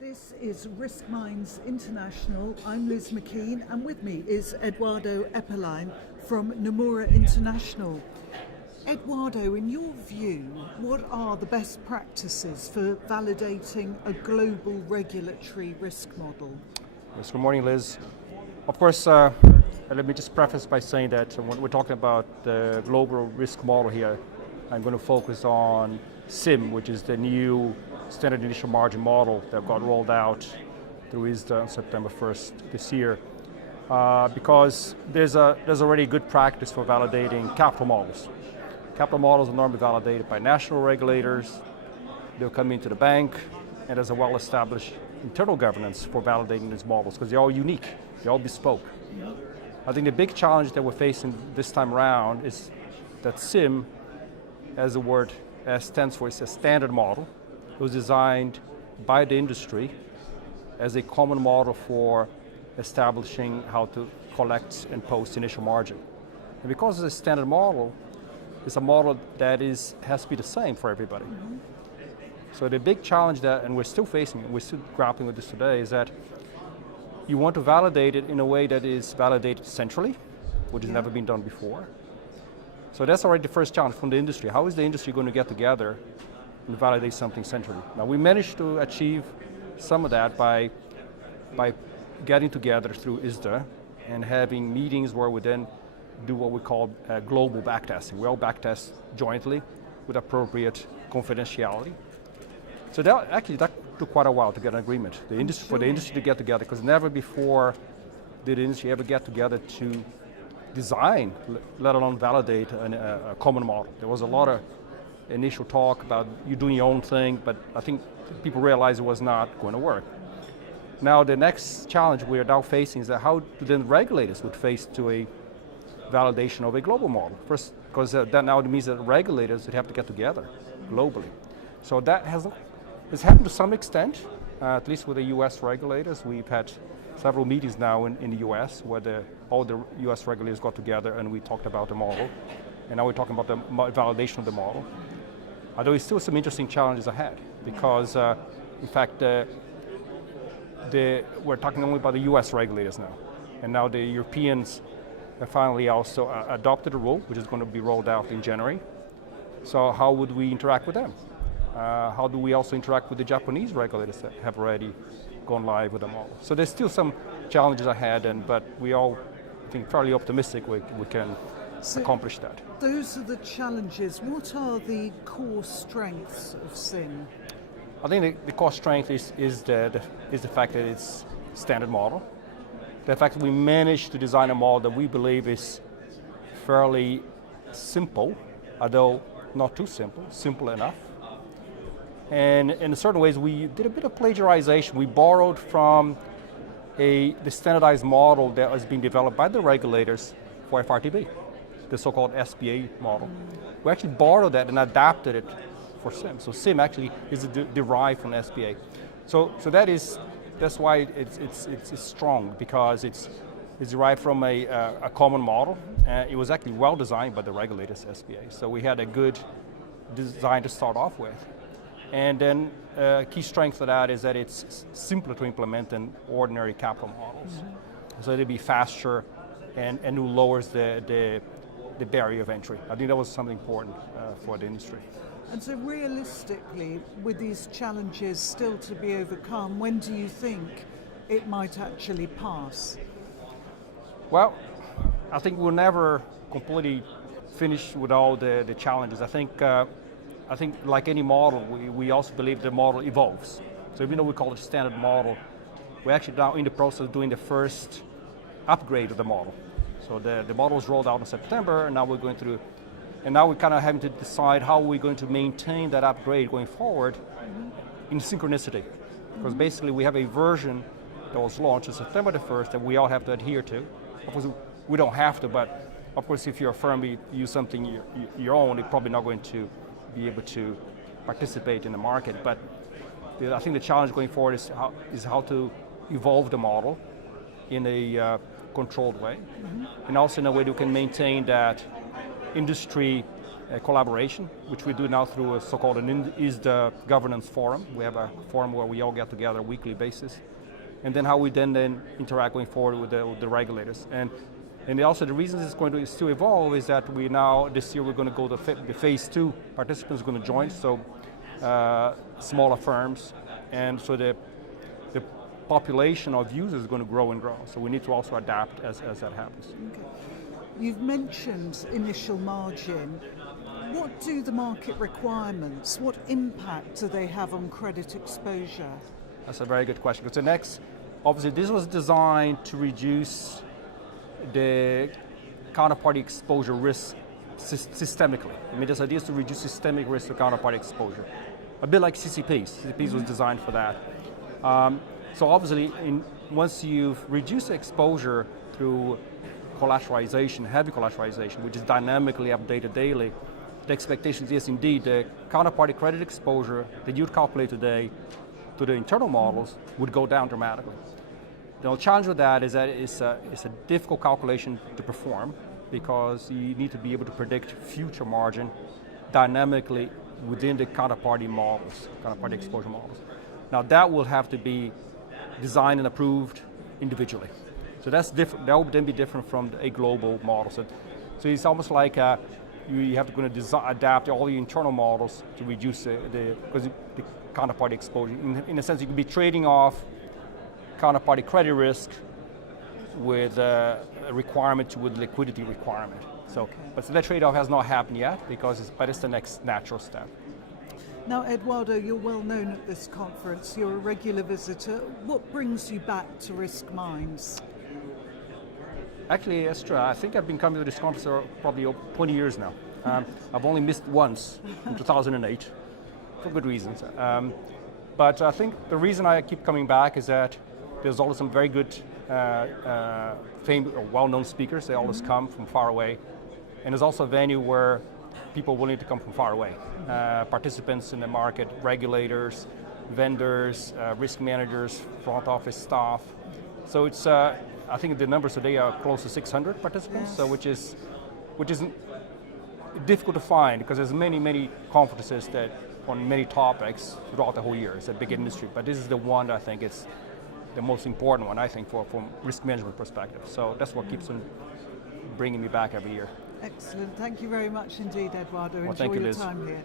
This is Risk Minds International. I'm Liz McKean, and with me is Eduardo Epperlein from Nomura International. Eduardo, in your view, what are the best practices for validating a global regulatory risk model? Yes, good morning, Liz. Of course, let me just preface by saying that when we're talking about the global risk model here, I'm going to focus on SIMM, which is the new standard initial margin model that got rolled out through ISDA on September 1st this year. Because there's already good practice for validating capital models. Capital models are normally validated by national regulators. They'll come into the bank, and there's a well-established internal governance for validating these models because they're all unique, they're all bespoke. I think the big challenge that we're facing this time around is that SIMM, as the word stands for, it's a standard model. It was designed by the industry as a common model for establishing how to collect and post initial margin. And because it's a standard model, it's a model that has to be the same for everybody. So the big challenge that, and we're still facing, we're still grappling with this today, is that you want to validate it in a way that is validated centrally, which has never been done before. So that's already the first challenge from the industry. How is the industry going to get together and validate something centrally? Now, we managed to achieve some of that by getting together through ISDA and having meetings where we then do what we call global backtesting. We all backtest jointly with appropriate confidentiality. So that took quite a while to get an agreement. For the industry to get together, because never before did the industry ever get together to design, let alone validate a common model. There was a lot of initial talk about you doing your own thing, but I think people realized it was not going to work. Now the next challenge we are now facing is that how do then regulators would face to a validation of a global model? First, because that now means that regulators would have to get together globally. So that it's happened to some extent, at least with the US regulators. We've had several meetings now in the US where all the US regulators got together and we talked about the model. And now we're talking about the validation of the model. Although there's still some interesting challenges ahead because, in fact, we're talking only about the US regulators now. And now the Europeans have finally also adopted a rule, which is going to be rolled out in January. So how would we interact with them? How do we also interact with the Japanese regulators that have already gone live with the model? So there's still some challenges ahead, but we all, I think, fairly optimistic we can accomplish that. Those are the challenges. What are the core strengths of SIMM? I think the core strength is the fact that it's a standard model. The fact that we managed to design a model that we believe is fairly simple, although not too simple enough. And in certain ways, we did a bit of plagiarization. We borrowed from the standardized model that was being developed by the regulators for FRTB, the so-called SBA model. We actually borrowed that and adapted it for SIMM. So SIMM actually is derived from SBA. So that's why it's strong, because it's derived from a common model. It was actually well designed by the regulators, SBA. So we had a good design to start off with. And then key strength of that is that it's simpler to implement than ordinary capital models. So it'll be faster and it lowers the barrier of entry. I think that was something important for the industry. And so realistically, with these challenges still to be overcome, when do you think it might actually pass? Well, I think we'll never completely finish with all the challenges. I think like any model, we also believe the model evolves. So even though we call it a standard model, we're actually now in the process of doing the first upgrade of the model. So the model was rolled out in September, and now we're going through, and now we're kind of having to decide how we're going to maintain that upgrade going forward in synchronicity. Because basically we have a version that was launched on September the 1st that we all have to adhere to. Of course, we don't have to, but of course if you're a firm, you use something your own, you're probably not going to be able to participate in the market. But I think the challenge going forward is how to evolve the model in a controlled way, and also in a way that we can maintain that industry collaboration, which we do now through a so-called ISDA governance forum. We have a forum where we all get together on a weekly basis. And then how we then interact going forward with the regulators. And also the reason it's going to still evolve is that we now, this year we're going to go to the phase 2, participants are going to join, so smaller firms, and so the population of users is going to grow and grow. So we need to also adapt as that happens. Okay. You've mentioned initial margin. What do the market requirements, what impact do they have on credit exposure? That's a very good question. Because the next, obviously, this was designed to reduce the counterparty exposure risk systemically. I mean, this idea is to reduce systemic risk to counterparty exposure. A bit like CCPs. CCPs was designed for that. So obviously, once you've reduced the exposure through collateralization, heavy collateralization, which is dynamically updated daily, the expectation is, yes, indeed, the counterparty credit exposure that you'd calculate today to the internal models would go down dramatically. The challenge with that is that it's a difficult calculation to perform because you need to be able to predict future margin dynamically within the counterparty models, counterparty exposure models. Now that will have to be designed and approved individually. So that's different. That would then be different from a global model. So it's almost like you have to adapt all the internal models to reduce the counterparty exposure. In a sense, you can be trading off counterparty credit risk with a requirement with liquidity requirement. So, okay. But that trade-off has not happened yet but it's the next natural step. Now, Eduardo, you're well known at this conference. You're a regular visitor. What brings you back to Risk Minds? Actually, Estra, I think I've been coming to this conference for probably 20 years now. I've only missed once in 2008. For good reasons. But I think the reason I keep coming back is that there's always some very good, well-known speakers. They always come from far away. And there's also a venue where people willing to come from far away. Participants in the market, regulators, vendors, risk managers, front office staff. So it's, I think the numbers today are close to 600 participants, yes. So which is difficult to find because there's many conferences that on many topics throughout the whole year. It's a big industry, but this is the one that I think is the most important one, I think, from risk management perspective. So that's what keeps on bringing me back every year. Excellent. Thank you very much indeed, Eduardo. Well, enjoy you, your Liz. time here.